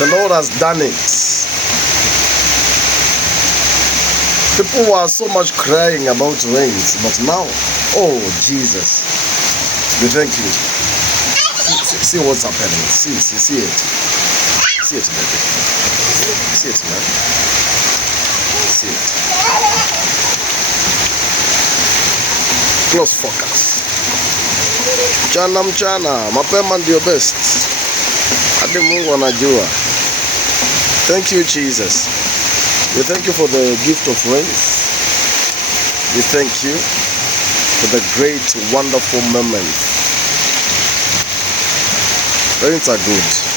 The Lord has done it. People were so much crying about rains, but now, oh Jesus, we thank you. See what's happening. See it. See it, baby. See it, man. See it. Close focus. Mchana, mapema ndio best. Hadi Mungu anajua. Thank you, Jesus. We thank you for the gift of rains. We thank you for the great, wonderful moments. Rains are good.